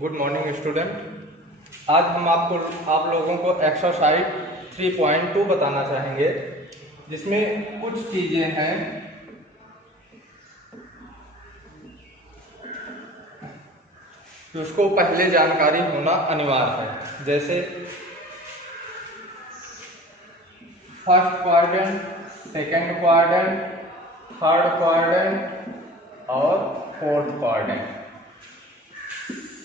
Good morning student. आज हम आप लोगों को एक्सरसाइज 3.2 बताना चाहेंगे, जिसमें कुछ चीजें हैं तो उसको पहले जानकारी होना अनिवार्य है। जैसे first quadrant, second quadrant, third quadrant और फोर्थ क्वाड्रेंट।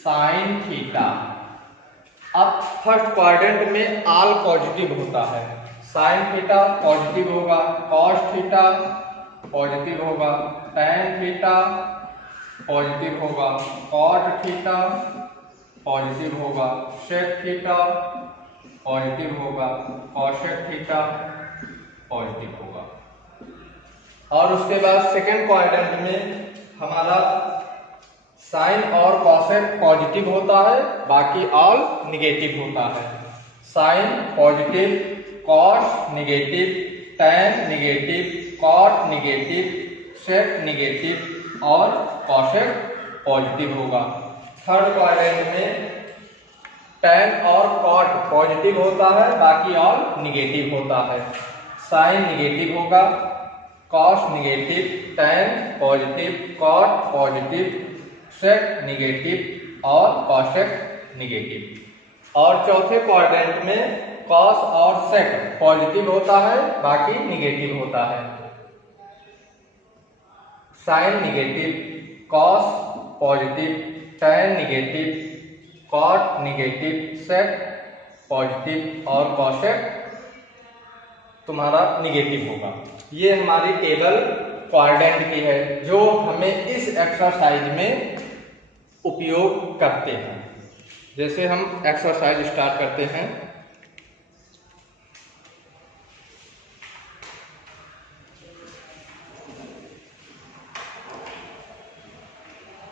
Sine theta. अब फर्स्ट क्वाड्रेंट में ऑल पॉजिटिव होता है। साइन थीटा पॉजिटिव होगा, कॉस थीटा पॉजिटिव होगा, टैन थीटा पॉजिटिव होगा, कॉट थीटा पॉजिटिव होगा, सेक थीटा पॉजिटिव होगा, कॉसेक थीटा पॉजिटिव होगा। और उसके बाद सेकेंड क्वाड्रेंट में हमारा साइन और कॉसेक पॉजिटिव होता है, बाकी ऑल निगेटिव होता है। Sine positive, cos negative, tan negative, cot negative, sec negative और कॉसेक पॉजिटिव होगा। थर्ड क्वाड्रेंट में टैन और कॉट पॉजिटिव होता है, बाकी ऑल निगेटिव होता है। साइन निगेटिव होगा, cos negative, tan positive, cot positive, sec negative और कॉसेक निगेटिव। और चौथे क्वाड्रेंट में कॉस और सेक पॉजिटिव होता है, बाकी निगेटिव होता है। Sine negative, cos positive, tan negative, cot negative, sec positive और कॉसेक तुम्हारा निगेटिव होगा। ये हमारी टेबल क्वाड्रेंट की है, जो हमें इस एक्सरसाइज में उपयोग करते हैं। जैसे हम एक्सरसाइज स्टार्ट करते हैं।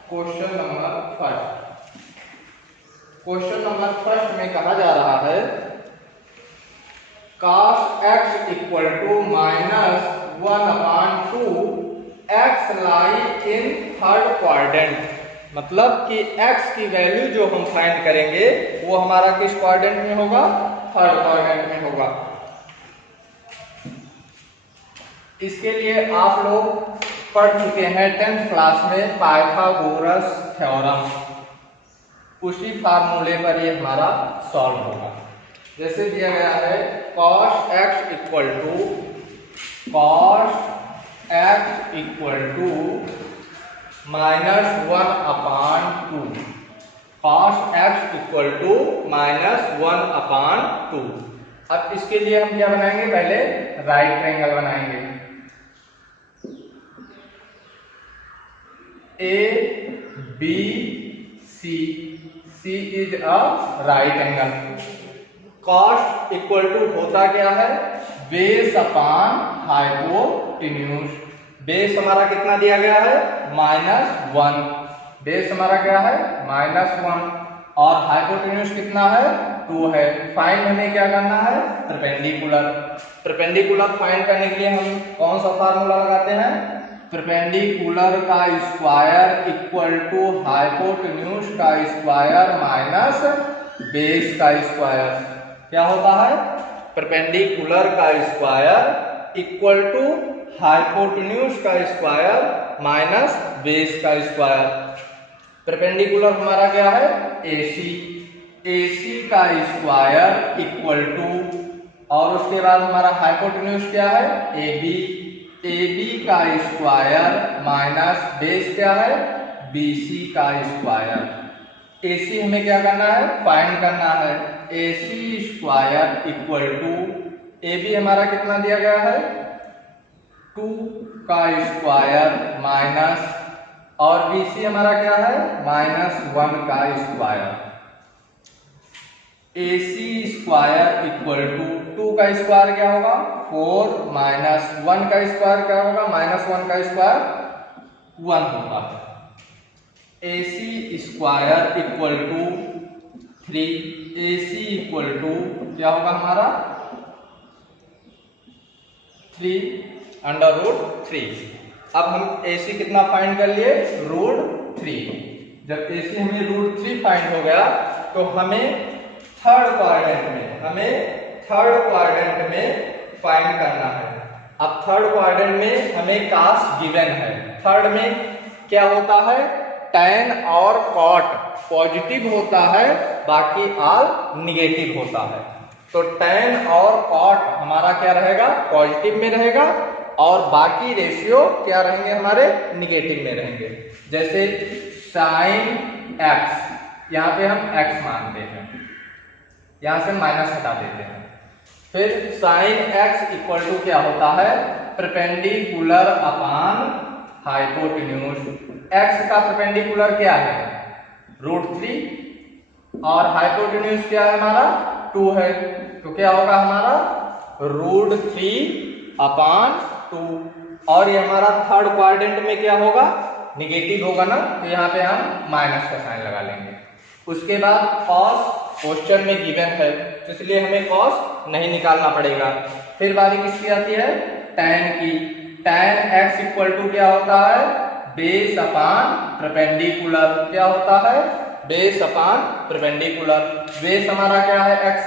क्वेश्चन नंबर फर्स्ट में कहा जा रहा है cos x equal to -1/2 x lie in third quadrant. मतलब कि x की वैल्यू जो हम फाइंड करेंगे वो हमारा किस क्वाड्रेंट में होगा? थर्ड क्वाड्रेंट में होगा। इसके लिए आप लोग पढ़ चुके हैं 10th क्लास में पाइथागोरस थ्योरम। उसी फार्मूले पर ये हमारा सॉल्व होगा। जैसे दिया गया है cos x equal to -1/2 cos x equal to -1/2। अब इसके लिए हम क्या बनाएंगे? पहले राइट ट्रायंगल बनाएंगे। A B C, C is a right angle. Cos equal to होता क्या है? Base upon hypotenuse. बेस हमारा कितना दिया गया है? -1। बेस हमारा क्या है? -1 और हाइपोटेन्यूज कितना है? 2 है। फाइंड हमें क्या करना है? परपेंडिकुलर। परपेंडिकुलर फाइंड करने के लिए हम कौन सा फार्मूला लगाते हैं? परपेंडिकुलर का स्क्वायर इक्वल टू हाइपोटेन्यूज का स्क्वायर माइनस बेस का स्क्वायर। क्या होता है? परपेंडिकुलर का स्क्वायर इक्वल टू हाइपोटेन्यूज का स्क्वायर माइनस बेस का स्क्वायर। परपेंडिकुलर हमारा क्या है? AC। AC का स्क्वायर इक्वल टू, और उसके बाद हमारा हाइपोटेन्यूज क्या है? AB। AB का स्क्वायर माइनस बेस क्या है? BC का स्क्वायर। AC हमें क्या करना है? फाइंड करना है। AC square equal to, AB हमारा कितना दिया गया है? 2 का स्क्वायर माइनस, और BC हमारा क्या है? -1 का square. AC square equal to 2 का स्क्वायर क्या होगा? 4 माइनस 1 का स्क्वायर क्या होगा? -1 का स्क्वायर 1 होगा। AC square equal to 3। AC equal to क्या होगा हमारा? 3/√3। अब हम AC कितना फाइंड कर लिए? √3। जब AC हमें √3 फाइंड हो गया, तो हमें थर्ड क्वाड्रेंट में फाइंड करना है। अब थर्ड क्वाड्रेंट में हमें कास्ट गिवन है। थर्ड में क्या होता है, tan और cot पॉजिटिव होता है, बाकी ऑल निगेटिव होता है। तो tan और cot हमारा क्या रहेगा, पॉजिटिव में रहेगा, और बाकी रेशियो क्या रहेंगे, हमारे निगेटिव में रहेंगे। जैसे sin x, यहाँ पे हम x मानते हैं, यहां से माइनस हटा देते हैं। फिर sin x इक्वल टू क्या होता है, परपेंडिकुलर अपॉन हाइपोटेन्यूज। x का परपेंडिकुलर क्या है, √3, और हाइपोटेन्यूज क्या है हमारा, 2 है। तो क्या होगा हमारा √3 अपॉन 2। और ये हमारा थर्ड क्वाड्रेंट में क्या होगा, निगेटिव होगा ना, तो यहाँ पे हम माइनस का साइन लगा लेंगे। उसके बाद cos क्वेश्चन में गिवन है, तो इसलिए हमें cos नहीं निकालना पड़ेगा। फिर बारी किसकी आती है, tan की। tan x इक्वल टू क्या होता है, बेस अपॉन परपेंडिकुलर। क्या होता है, बेस अपॉन परपेंडिकुलर। बेस हमारा क्या है, x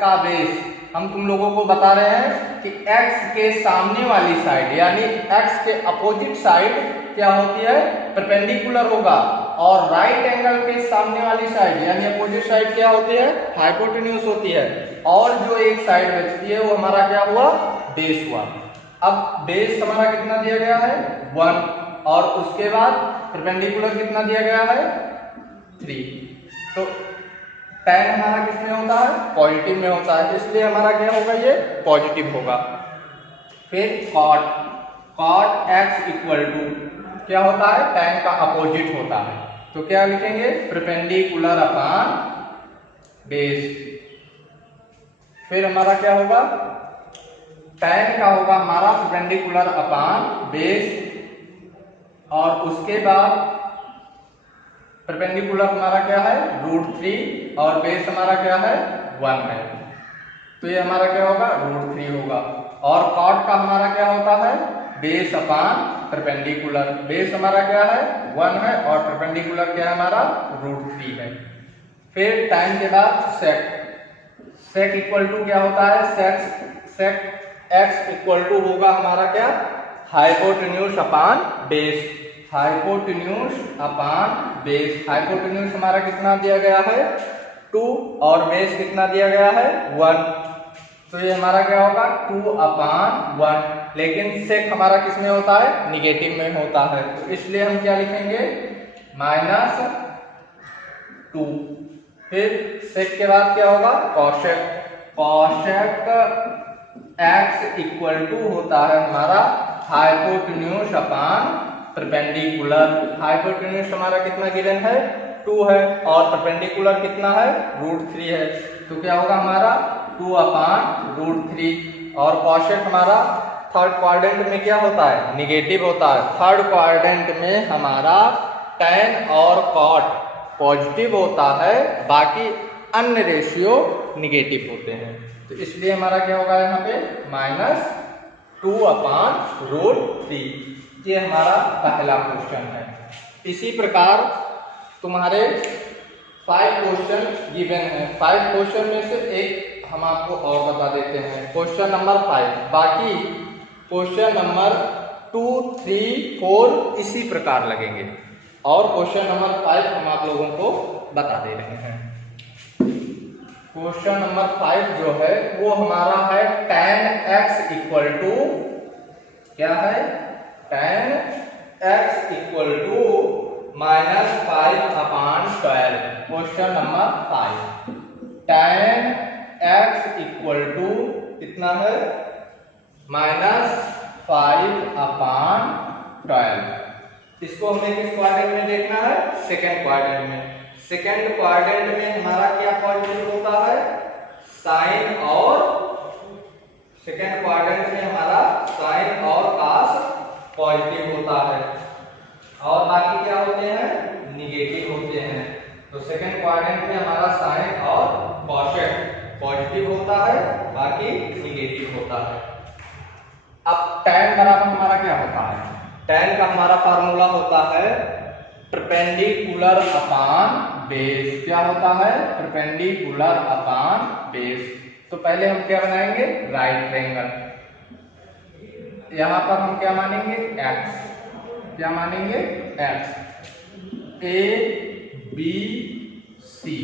का बेस। हम तुम लोगों को बता रहे हैं कि x के सामने वाली साइड यानी x के अपोजिट साइड क्या होती है, परपेंडिकुलर होगा, और राइट एंगल के सामने वाली साइड यानी अपोजिट साइड क्या होती है, हाइपोटेन्यूज होती है। और जो एक साइड बचती है वो हमारा क्या हुआ, बेस हुआ। अब बेस हमारा कितना दिया गया है, 1, और उसके बाद परपेंडिकुलर कितना दिया गया है, 3। तो tan हमारा किसमें होता है, पॉजिटिव में होता है, इसलिए हमारा क्या होगा, ये पॉजिटिव होगा। फिर cot x इक्वल टू क्या होता है, tan का अपोजिट होता है, तो क्या लिखेंगे, परपेंडिकुलर अपॉन बेस। फिर हमारा क्या होगा, tan का होगा हमारा परपेंडिकुलर अपॉन बेस, और उसके बाद परपेंडिकुलर हमारा क्या है, √3, और बेस हमारा क्या है, 1 है। तो ये हमारा क्या होगा, √3 होगा। और cot का हमारा क्या होता है, बेस अपॉन परपेंडिकुलर। बेस हमारा क्या है, 1 है, और परपेंडिकुलर क्या है हमारा, √3 है। फिर tan के बाद sec इक्वल टू क्या होता है, sec x इक्वल टू होगा हमारा क्या, hypotenuse upon base. Hypotenuse upon base. Hypotenuse हमारा कितना दिया गया है, 2, और बेस कितना दिया गया है, 1। तो ये हमारा क्या होगा, 2 अपॉन 1। लेकिन sec हमारा किस में होता है, निगेटिव में होता है, तो इसलिए हम क्या लिखेंगे, -2। फिर sec के बाद क्या होगा, cosec x इक्वल टू होता है हमारा हाइपोटेन्यूज अपॉन परपेंडिकुलर। हाइपोटेन्यूज हमारा कितना गिवन है, 2 है, और परपेंडिकुलर कितना है, √3 है। तो क्या होगा हमारा 2 अपॉन √3। और cosec हमारा थर्ड क्वाड्रेंट में क्या होता है, निगेटिव होता है। थर्ड क्वाड्रेंट में हमारा tan और cot पॉजिटिव होता है, बाकी अन्य रेशियो निगेटिव होते हैं। तो इसलिए हमारा क्या होगा यहाँ पे, -2 अपॉन √3। ये हमारा पहला क्वेश्चन है। इसी प्रकार तुम्हारे 5 क्वेश्चन गिवन है। 5 क्वेश्चन में से एक हम आपको और बता देते हैं, क्वेश्चन नंबर 5। बाकी क्वेश्चन नंबर 2, 3, 4 इसी प्रकार लगेंगे, और क्वेश्चन नंबर 5 हम आप लोगों को बता दे रहे हैं। क्वेश्चन नंबर 5 जो है वो हमारा है, tan x इक्वल टू क्या है, tan x equal to -5 upon 12। Question number 5, tan x equal to कितना है, -5 अपॉन 12। इसको हमें किस क्वाड्रेंट में देखना है, सेकेंड क्वाड्रेंट में। सेकेंड क्वाड्रेंट में हमारा क्या पॉजिटिव होता है, साइन, और सेकेंड क्वाड्रेंट में हमारा साइन और cos पॉजिटिव होता है, और बाकी क्या होते हैं, निगेटिव होते हैं। तो सेकेंड क्वाड्रेंट में हमारा साइन और cosec पॉजिटिव होता है, बाकी निगेटिव होता है। अब tan बराबर हमारा क्या होता है, tan का हमारा फार्मूला होता है परपेंडिकुलर अपॉन बेस। क्या होता है? Perpendicular upon base. तो पहले हम क्या बनाएंगे? Right triangle. यहां पर हम क्या मानेंगे? x। क्या मानेंगे? x। A B C.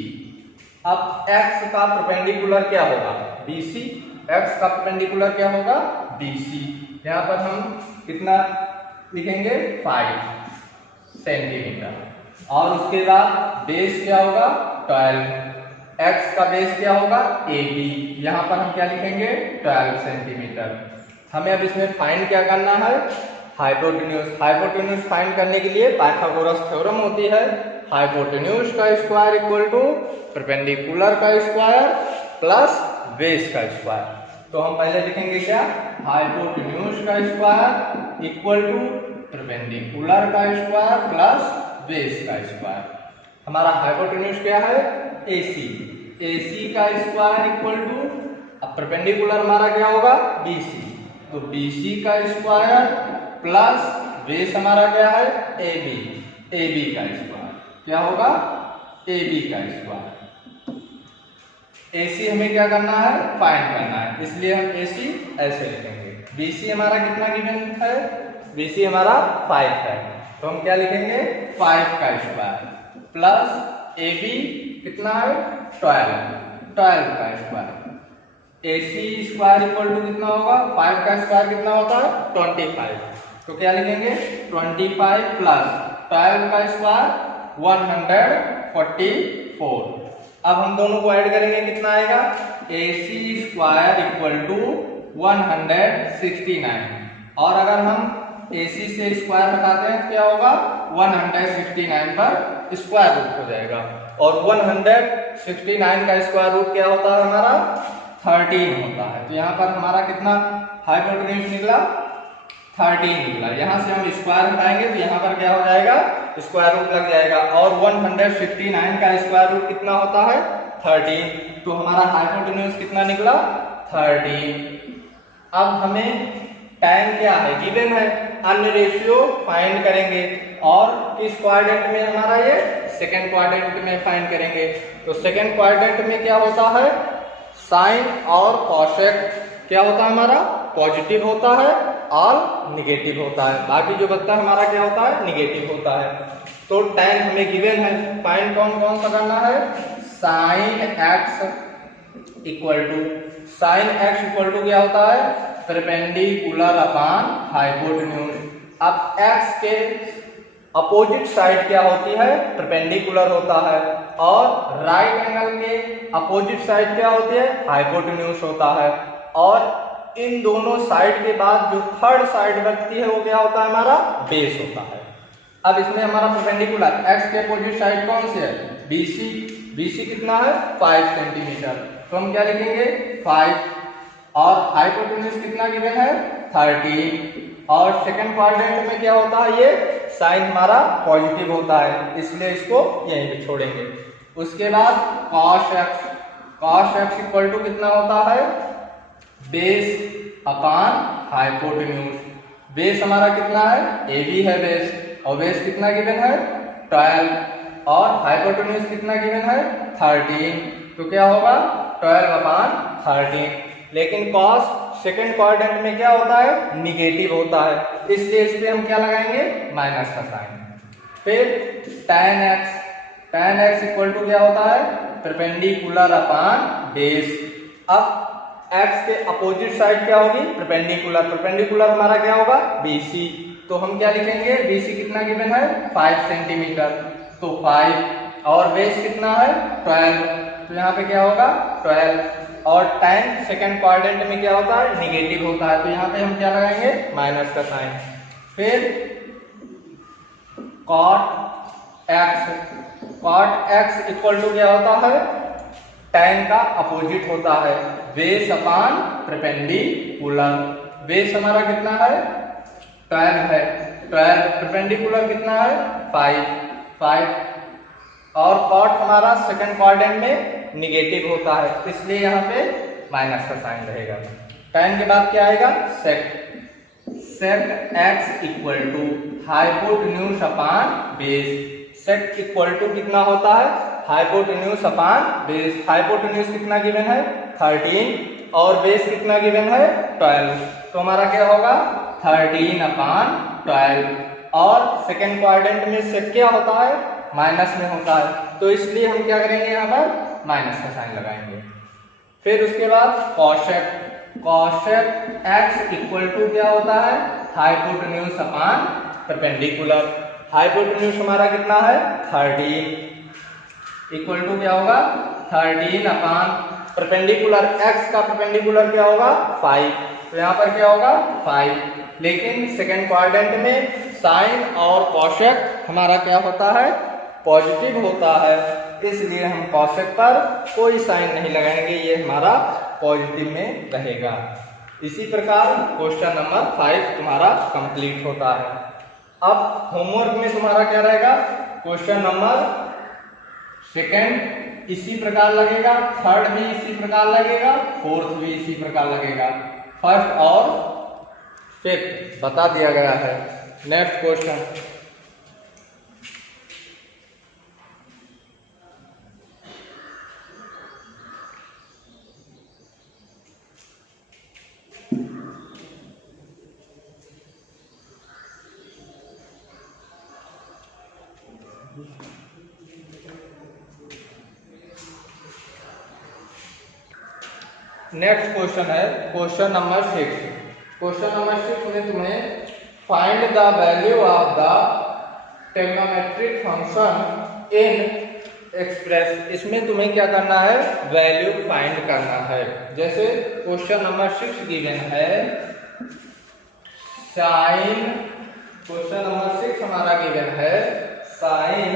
अब x का परपेंडिकुलर क्या होगा? BC। x का परपेंडिकुलर क्या होगा? BC। यहां पर हम कितना लिखेंगे? 5 सेंटीमीटर। और उसके बाद बेस क्या होगा? 12। x का बेस क्या होगा? AB। यहां पर हम क्या लिखेंगे? 12 सेंटीमीटर। हमें अब इसमें फाइंड क्या करना है? हाइपोटेन्यूज। हाइपोटेन्यूज फाइंड करने के लिए पाइथागोरस थ्योरम होती है, हाइपोटेन्यूज का स्क्वायर इक्वल टू परपेंडिकुलर का स्क्वायर प्लस बेस का स्क्वायर। तो हम पहले लिखेंगे क्या? हाइपोटेन्यूज का स्क्वायर इक्वल टू परपेंडिकुलर का स्क्वायर प्लस बेस का स्क्वायर। हमारा हाइपोटेन्यूज क्या है? AC। AC का स्क्वायर इक्वल टू, अब परपेंडिकुलर हमारा क्या होगा? BC। तो BC का स्क्वायर प्लस बेस हमारा क्या है? AB। AB का स्क्वायर क्या होगा? AB का स्क्वायर। AC हमें क्या करना है? फाइंड करना है, इसलिए हम AC ऐसे लिखेंगे। BC हमारा कितना गिवन है? BC हमारा 5 है, तो हम क्या लिखेंगे? 5 का स्क्वायर प्लस AB कितना है? 12 का square. AC square equal to कितना होगा? 5 का स्क्वायर कितना होता है? 25। तो क्या लिखेंगे? 25 प्लस 12 का स्क्वायर 144। अब हम दोनों को ऐड करेंगे, कितना आएगा? AC square equal to 169। और अगर हम AC से स्क्वायर हटाते हैं तो क्या होगा? 169 पर स्क्वायर रूट हो जाएगा। और 169 का स्क्वायर रूट क्या होता है हमारा? 13 होता है। तो यहाँ पर हमारा कितना हाइपोटेन्यूज निकला? 13 निकला। यहाँ से हम स्क्वायर हटाएंगे तो यहाँ पर क्या हो जाएगा? स्क्वायर रूट लग जाएगा। और 169 का स्क्वायर रूट कितना होता है? 13। तो हमारा हाइपोटेन्यूज कितना निकला? 13। अब हमें टाइम क्या है? गिवन है। अन्य रेशियो फाइंड करेंगे, और किस क्वाड्रेंट में हमारा ये? सेकेंड क्वाड्रेंट में फाइंड करेंगे। तो सेकेंड क्वाड्रेंट में क्या होता है? साइन और कॉसेक क्या होता है हमारा? पॉजिटिव होता है और निगेटिव होता है। बाकी जो बचता है हमारा क्या होता है? निगेटिव होता है। तो tan हमें गिवन है, फाइंड कौन कौन सा करना है? Sine x equal to, sine x equal to क्या होता है? Perpendicular upon hypotenuse. अब x के अपोजिट साइड क्या होती है? परपेंडिकुलर होता है। और राइट एंगल के अपोजिट साइड क्या होती है? हाइपोटेन्यूज होता है। और इन दोनों साइड के बाद जो थर्ड साइड बचती है वो क्या होता है हमारा? बेस होता है। अब इसमें हमारा परपेंडिकुलर x के अपोजिट साइड कौन सी है? BC। BC कितना है? 5 सेंटीमीटर। तो हम क्या लिखेंगे? 5। और हाइपोटेन्यूज कितना गिवन है? 13। और सेकंड क्वाड्रेंट में क्या होता है? ये साइन हमारा पॉजिटिव होता है, इसलिए इसको यहीं पे छोड़ेंगे। उसके बाद cos x। cos x equal to कितना होता है? Base upon hypotenuse. बेस हमारा कितना है? AB है बेस, और बेस कितना गिवन है? 12। और हाइपोटेन्यूज कितना गिवन है? 13। तो क्या होगा? 12 अपॉन 13। लेकिन cos सेकेंड क्वाड्रेंट में क्या होता है? निगेटिव होता है, इसलिए इस पे हम क्या लगाएंगे? माइनस का साइन। फिर tan x। tan x equal to क्या होता है? Perpendicular upon base. अब x के अपोजिट साइड क्या होगी? परपेंडिकुलर। परपेंडिकुलर हमारा क्या होगा? BC। तो हम क्या लिखेंगे? BC कितना गिवन है? 5 सेंटीमीटर। तो 5 और बेस कितना है? 12। तो यहाँ पे क्या होगा? 12। और tan सेकेंड क्वाड्रेंट में क्या होता है? निगेटिव होता है, तो यहाँ पे हम क्या लगाएंगे? माइनस का साइन। फिर cot x। cot x equal to क्या होता है? tan का अपोजिट होता है, बेस अपॉन परपेंडिकुलर। बेस हमारा कितना है? 12 है। 12 परपेंडिकुलर कितना है? 5। और cot हमारा सेकंड क्वाड्रेंट में निगेटिव होता है, इसलिए यहाँ पे माइनस का साइन रहेगा। tan के बाद क्या आएगा? sec। sec x equal to hypotenuse upon base. Sec equal to कितना होता है, हाइपोटेन्यूज अपॉन बेस। हाइपोटेन्यूज कितना गिवन है 13 और बेस कितना गिवन है 12, तो हमारा क्या होगा 13 अपॉन 12। और सेकेंड क्वाड्रेंट में सेक क्या होता है, माइनस में होता है, तो इसलिए हम क्या करेंगे यहाँ पर माइनस का साइन लगाएंगे। फिर उसके बाद cosec, cosec x equal to क्या होता है, हाइपोटेन्यूज अपॉन परपेंडिकुलर। हाइपोटेन्यूज हमारा कितना है 13 इक्वल टू क्या होगा 13 अपॉन परपेंडिकुलर, एक्स का परपेंडिकुलर क्या होगा 5, तो यहाँ पर क्या होगा 5। लेकिन सेकेंड क्वाड्रेंट में साइन और कॉशेक हमारा क्या होता है, पॉजिटिव होता है, इसलिए हम कॉशेक पर कोई साइन नहीं लगाएंगे, ये हमारा पॉजिटिव में रहेगा। इसी प्रकार क्वेश्चन नंबर 5 तुम्हारा कंप्लीट होता है। अब होमवर्क में तुम्हारा क्या रहेगा, क्वेश्चन नंबर सेकंड इसी प्रकार लगेगा, थर्ड भी इसी प्रकार लगेगा, फोर्थ भी इसी प्रकार लगेगा, फर्स्ट और फिफ्थ बता दिया गया है। नेक्स्ट क्वेश्चन, नेक्स्ट क्वेश्चन है क्वेश्चन नंबर 6। क्वेश्चन नंबर 6 में तुम्हें find the value of the trigonometric function Inn Express. इसमें तुम्हें क्या करना है, वैल्यू फाइंड करना है। जैसे क्वेश्चन नंबर 6 गिवन है साइन, क्वेश्चन नंबर 6 हमारा गिवन है साइन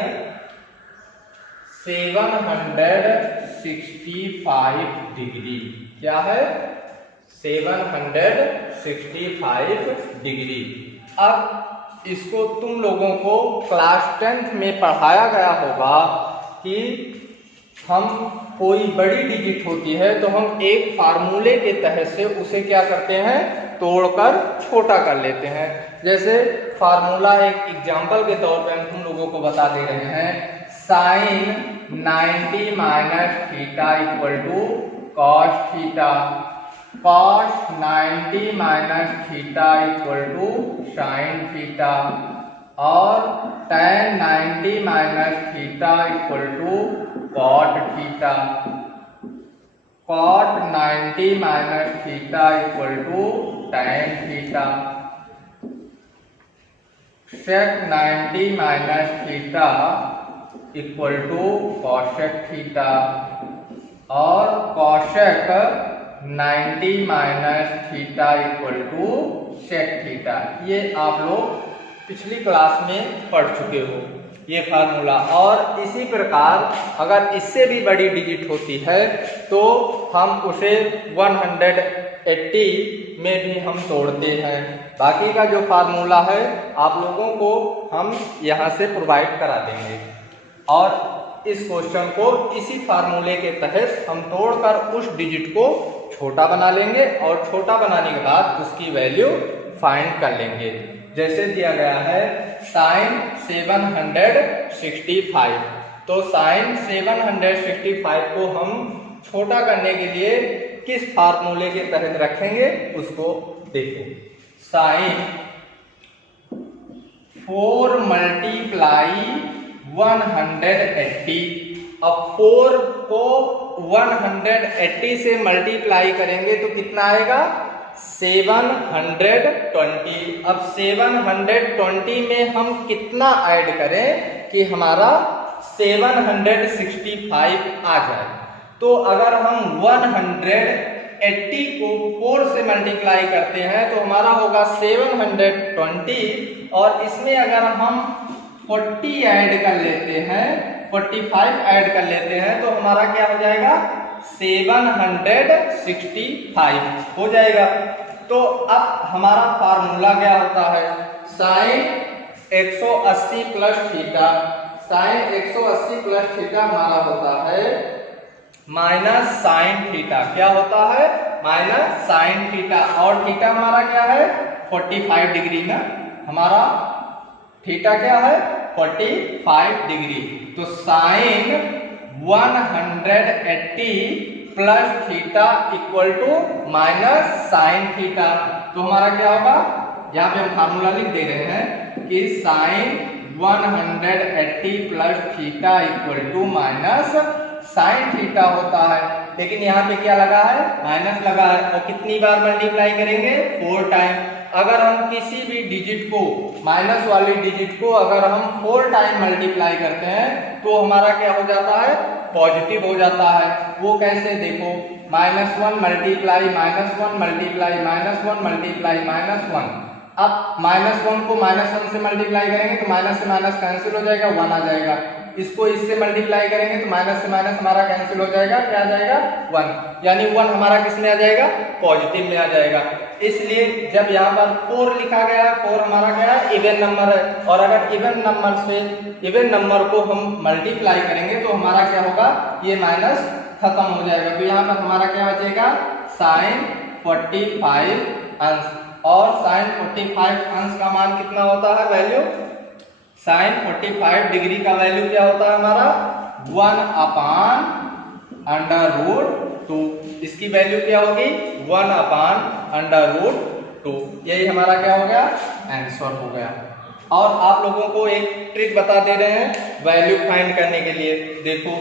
765 डिग्री। क्या है 765 डिग्री। अब इसको तुम लोगों को क्लास 10th में पढ़ाया गया होगा कि हम कोई बड़ी डिजिट होती है तो हम एक फार्मूले के तहत से उसे क्या करते हैं, तोड़कर छोटा कर लेते हैं। जैसे फार्मूला एक एग्जाम्पल के तौर पे हम तुम लोगों को बता दे रहे हैं, sine 90 minus theta equal to cos theta, cos 90 minus theta equal to sine theta, और tan 90 minus theta equal to cot theta, cot 90 minus theta equal to tan theta, sec 90 minus theta equal to cosec theta, और cosec 90 minus theta equal to sec theta. ये आप लोग पिछली class में पढ़ चुके हो ये फार्मूला। और इसी प्रकार अगर इससे भी बड़ी डिजिट होती है तो हम उसे 180 में भी हम तोड़ते हैं। बाकी का जो फार्मूला है आप लोगों को हम यहाँ से प्रोवाइड करा देंगे, और इस क्वेश्चन को इसी फार्मूले के तहत हम तोड़कर उस डिजिट को छोटा बना लेंगे, और छोटा बनाने के बाद उसकी वैल्यू फाइंड कर लेंगे। जैसे दिया गया है साइन 765, तो साइन 765 को हम छोटा करने के लिए किस फार्मूले के तहत रखेंगे उसको देखें। साइन 4 मल्टीप्लाई 180, अब 4 को 180 से मल्टीप्लाई करेंगे तो कितना आएगा 720। अब 720 में हम कितना ऐड करें कि हमारा 765 आ जाए। तो अगर हम 180 को 4 से मल्टीप्लाई करते हैं तो हमारा होगा 720, और इसमें अगर हम 40 ऐड कर लेते हैं, 45 ऐड कर लेते हैं तो हमारा क्या हो जाएगा 765 हो जाएगा। तो अब हमारा फार्मूला क्या होता है, sine 180 plus theta, sine 180 plus theta हमारा होता है माइनस साइन थीटा। क्या होता है माइनस साइन थीटा, और थीटा हमारा क्या है 45 डिग्री में, हमारा थीटा क्या है 45 डिग्री। तो sine 180 plus theta equal to minus sine theta. तो हमारा क्या होगा, यहाँ पे हम फार्मूला लिख दे रहे हैं कि sine 180 plus theta equal to minus sine theta होता है। लेकिन यहाँ पे क्या लगा है, माइनस लगा है। और कितनी बार मल्टीप्लाई करेंगे, 4 टाइम। अगर हम किसी भी डिजिट को, माइनस वाली डिजिट को अगर हम 4 टाइम मल्टीप्लाई करते हैं तो हमारा क्या हो जाता है, पॉजिटिव हो जाता है। वो कैसे, देखो -1 मल्टीप्लाई -1 मल्टीप्लाई -1 मल्टीप्लाई -1। अब -1 को -1 से मल्टीप्लाई करेंगे तो माइनस से माइनस कैंसिल हो जाएगा, 1 आ जाएगा। इसको इससे मल्टीप्लाई करेंगे तो माइनस से माइनस हमारा कैंसिल हो जाएगा, क्या आ जाएगा, 1। यानी 1 हमारा किस में आ जाएगा, पॉजिटिव में आ जाएगा। इसलिए जब यहाँ पर 4 लिखा गया, 4 हमारा क्या है, इवन नंबर है। और अगर इवन नंबर से इवन नंबर को हम मल्टीप्लाई करेंगे तो हमारा क्या होगा, ये माइनस खत्म हो जाएगा। तो यहाँ पर हमारा क्या बचेगा, साइन 45 अंश। और साइन 45 अंश का मान कितना होता है, वैल्यू, साइन 45 डिग्री का वैल्यू क्या होता है हमारा, 1/√2। इसकी वैल्यू क्या होगी, 1/√2। यही हमारा क्या हो गया, आंसर हो गया। और आप लोगों को एक ट्रिक बता दे रहे हैं वैल्यू फाइंड करने के लिए। देखो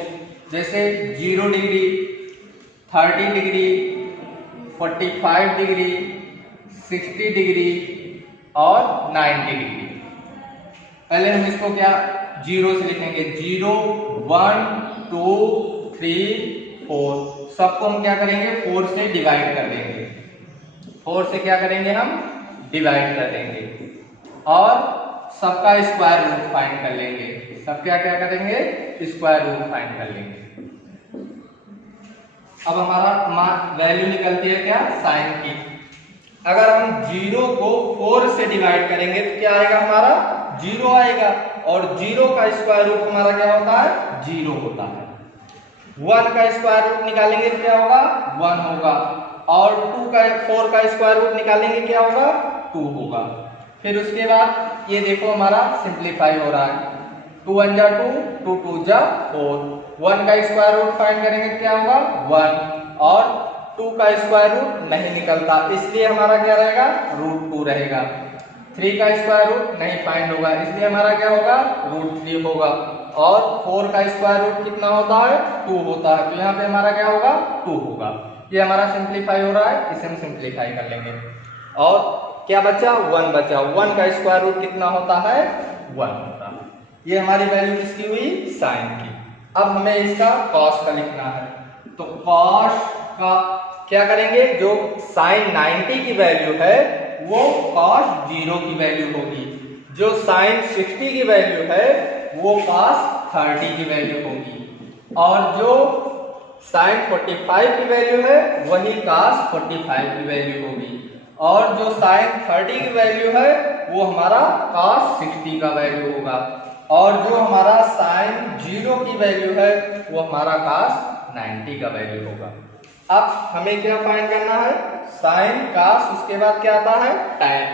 जैसे 0 डिग्री, 30 डिग्री, 45 डिग्री, 60 डिग्री और 90 डिग्री। पहले हम इसको क्या, 0 से लिखेंगे, 0 1 2 3 4। सबको हम क्या करेंगे, 4 से डिवाइड कर देंगे। 4 से क्या करेंगे, हम डिवाइड कर देंगे और सबका स्क्वायर रूट फाइंड कर लेंगे। सब क्या क्या करेंगे, स्क्वायर रूट फाइंड कर लेंगे। अब हमारा वैल्यू निकलती है क्या, साइन की। अगर हम 0 को 4 से डिवाइड करेंगे तो क्या आएगा, हमारा 0 आएगा। और 0 का स्क्वायर रूट हमारा क्या होता है, 0 होता है। 1 का स्क्वायर रूट निकालेंगे तो क्या होगा, 1 होगा। और 4 का स्क्वायर रूट निकालेंगे क्या होगा, 2 होगा। फिर उसके बाद ये देखो हमारा सिंप्लीफाई हो रहा है, 2 1 जा 2, 2 2 जा 4। 1 का स्क्वायर रूट फाइंड करेंगे तो क्या होगा, 1। और 2 का स्क्वायर रूट नहीं निकलता, इसलिए हमारा क्या रहेगा, √2 रहेगा। 3 का स्क्वायर रूट नहीं फाइंड होगा, इसलिए हमारा क्या होगा, √3 होगा। और 4 का स्क्वायर रूट कितना होता है, 2 होता है। तो यहाँ पे हमारा क्या होगा, 2 होगा। ये हमारा सिंप्लीफाई हो रहा है, इसे हम सिंप्लीफाई कर लेंगे। और क्या बचा, 1 बचा। 1 का स्क्वायर रूट कितना होता है, 1 होता है। ये हमारी वैल्यू किसकी हुई, साइन की। अब हमें इसका कॉस का लिखना है। तो कॉस का क्या करेंगे, जो साइन 90 की वैल्यू है वो cos 0 की वैल्यू होगी, जो साइन 60 की वैल्यू है वो cos 30 की वैल्यू होगी, और जो साइन 45 की वैल्यू है वही cos 45 की वैल्यू होगी, और जो साइन 30 की वैल्यू है वो हमारा cos 60 का वैल्यू होगा, और जो हमारा साइन 0 की वैल्यू है वो हमारा cos 90 का वैल्यू होगा। अब हमें क्या फाइंड करना है, साइन cos, उसके बाद क्या आता है, tan।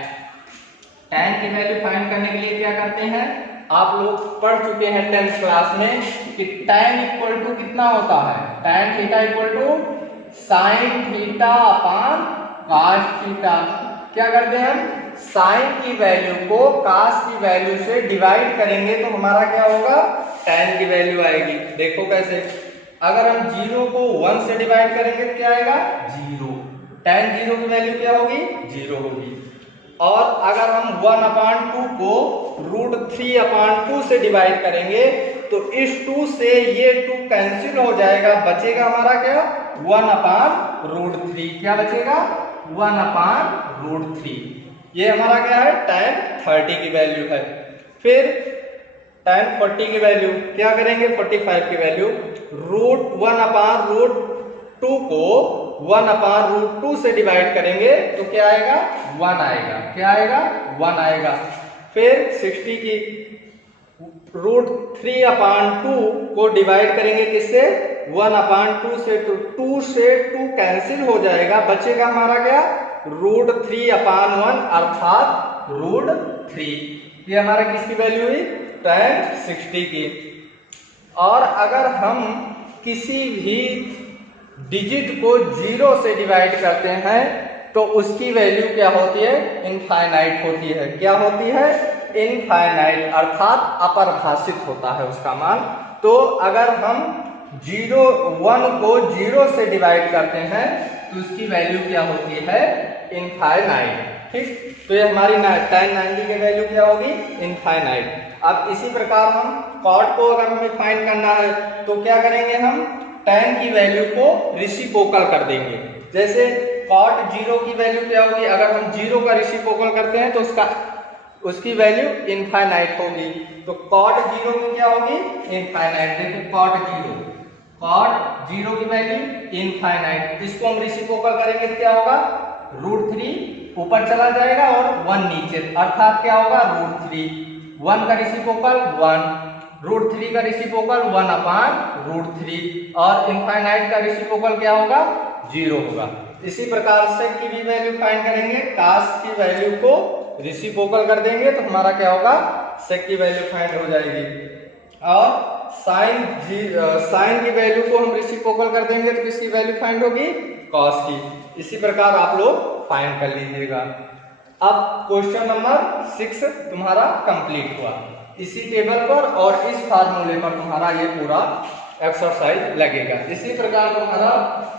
tan की वैल्यू फाइंड करने के लिए क्या करते हैं, आप लोग पढ़ चुके हैं 10th क्लास में कि tan इक्वल टू कितना होता है, tan theta equal to sine theta upon cos theta. क्या करते हैं हम, साइन की वैल्यू को cos की वैल्यू से डिवाइड करेंगे तो हमारा क्या होगा, tan की वैल्यू आएगी। देखो कैसे, अगर हम 0 को 1 से डिवाइड करेंगे तो क्या आएगा, 0। tan 0 की वैल्यू क्या होगी, 0 होगी। और अगर हम 1/2 को √3/2 से डिवाइड करेंगे तो इस 2 से ये 2 कैंसिल हो जाएगा, बचेगा हमारा क्या, 1/√3। क्या बचेगा, 1/√3। ये हमारा क्या है, tan 30 की वैल्यू है। फिर tan 40 की वैल्यू क्या करेंगे, 45 की वैल्यू, √1/√2 को 1/√2 से डिवाइड करेंगे तो क्या आएगा, 1 आएगा। क्या आएगा, 1 आएगा। फिर 60 की √3/2 को डिवाइड करेंगे किससे, 1/2 से, तो 2 से 2 कैंसिल हो जाएगा, बचेगा हमारा क्या, √3/1 अर्थात √3। ये हमारा किसकी वैल्यू हुई, tan 60 की। और अगर हम किसी भी डिजिट को 0 से डिवाइड करते हैं तो उसकी वैल्यू क्या होती है? इनफाइनाइट होती है। क्या होती है? इनफाइनाइट, अर्थात अपरिभाषित होता है उसका मान। तो अगर हम 1 को 0 से डिवाइड करते हैं तो उसकी वैल्यू क्या होती है? इनफाइनाइट। ठीक, तो ये हमारी tan 90 की वैल्यू क्या होगी? इनफाइनाइट। अब इसी प्रकार हम कॉट को अगर हमें फाइंड करना है तो क्या करेंगे? हम tan की वैल्यू को रेसिप्रोकल कर देंगे। जैसे कॉट 0 की वैल्यू क्या होगी? अगर हम 0 का रेसिप्रोकल करते हैं तो उसकी वैल्यू इनफाइनाइट होगी। तो कॉट 0 की क्या होगी? इनफाइनाइट। देखो कॉट 0 की वैल्यू इनफाइनाइट। इसको हम रेसिप्रोकल करेंगे तो क्या होगा? √3 ऊपर चला जाएगा और 1 नीचे, अर्थात क्या होगा? √3। 1 का रेसिप्रोकल 1, √3 का रेसिप्रोकल 1/√3 और इनफाइनाइट का रेसिप्रोकल क्या होगा? 0 होगा। इसी प्रकार से की भी वैल्यू फाइंड करेंगे। cos की वैल्यू को रेसिप्रोकल कर देंगे तो हमारा क्या होगा? sec की वैल्यू फाइंड हो जाएगी। और sin की वैल्यू को हम रेसिप्रोकल कर देंगे तो किसकी वैल्यू फाइंड होगी? cos की। इसी प्रकार आप लोग फाइंड कर लीजिएगा। अब क्वेश्चन नंबर 6 तुम्हारा कंप्लीट हुआ। इसी टेबल पर और इस फार्मूले पर तुम्हारा ये पूरा एक्सरसाइज लगेगा। इसी प्रकार तुम्हारा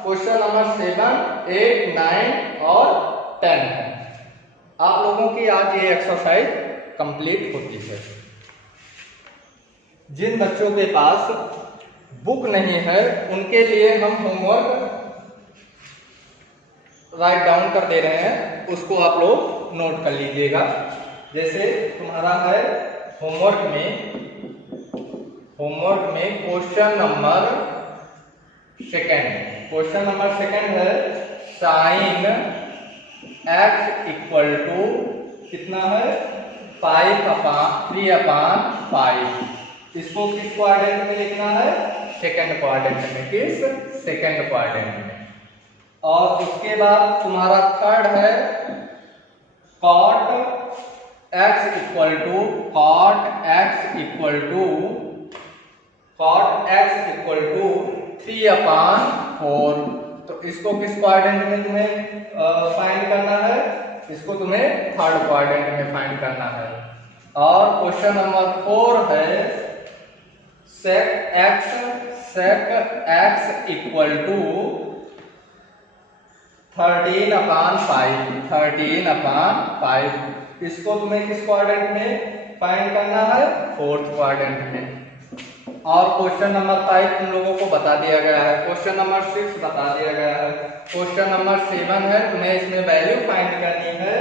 क्वेश्चन नंबर 7, 8, 9 और 10 है। आप लोगों की आज ये एक्सरसाइज कंप्लीट होती है। जिन बच्चों के पास बुक नहीं है उनके लिए हम होमवर्क राइट डाउन कर दे रहे हैं, उसको आप लोग नोट कर लीजिएगा। जैसे तुम्हारा है होमवर्क में क्वेश्चन नंबर 2 है sin x इक्वल टू कितना है? 3/5। इसको किस क्वाड्रेंट में लिखना है? सेकंड क्वाड्रेंट में। किस? सेकंड क्वाड्रेंट में। और उसके बाद तुम्हारा थर्ड है cot x इक्वल टू 3/4। तो इसको किस क्वाड्रेंट में तुम्हें फाइंड करना है? इसको तुम्हें थर्ड क्वाड्रेंट में फाइंड करना है। और क्वेश्चन नंबर 4 है sec x इक्वल टू 13/5। इसको तुम्हें किस क्वाड्रेंट में फाइंड करना है? फोर्थ क्वाड्रेंट में। और क्वेश्चन नंबर 5 तुम लोगों को बता दिया गया है। क्वेश्चन नंबर 6 बता दिया गया है। क्वेश्चन नंबर 7 है, तुम्हें इसमें वैल्यू फाइंड करनी है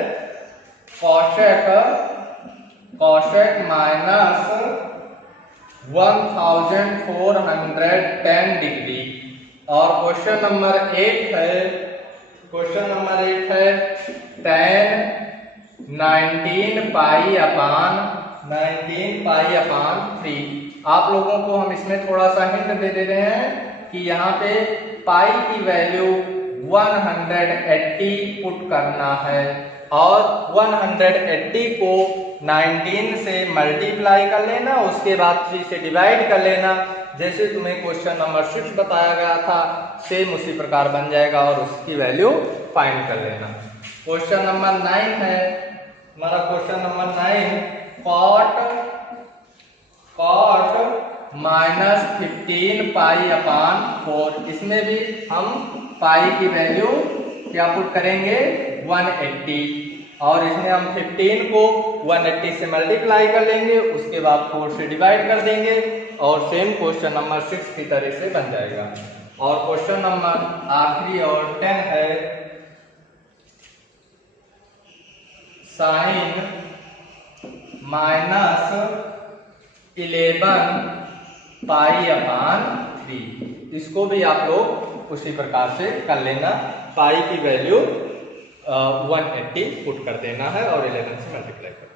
cosec माइनस 1410 डिग्री। और क्वेश्चन नंबर 8 है tan 19π/3। आप लोगों को हम इसमें थोड़ा सा हिंट दे रहे हैं कि यहाँ पे पाई की वैल्यू 180 पुट करना है और 180 को 19 से मल्टीप्लाई कर लेना, उसके बाद 3 से डिवाइड कर लेना। जैसे तुम्हें क्वेश्चन नंबर 6 बताया गया था सेम उसी प्रकार बन जाएगा और उसकी वैल्यू फाइंड कर लेना। क्वेश्चन नंबर 9 है हमारा। Question number 9 cot -15π/4। इसमें भी हम पाई की वैल्यू क्या पुट करेंगे? 180 और इसमें हम 15 को 180 से मल्टीप्लाई कर लेंगे, उसके बाद 4 से डिवाइड कर देंगे और सेम क्वेश्चन नंबर 6 की तरह से बन जाएगा। और क्वेश्चन नंबर आखिरी और 10 है sin -11π/3। इसको भी आप लोग उसी प्रकार से कर लेना। पाई की वैल्यू 180 पुट कर देना है और 11 से मल्टीप्लाई कर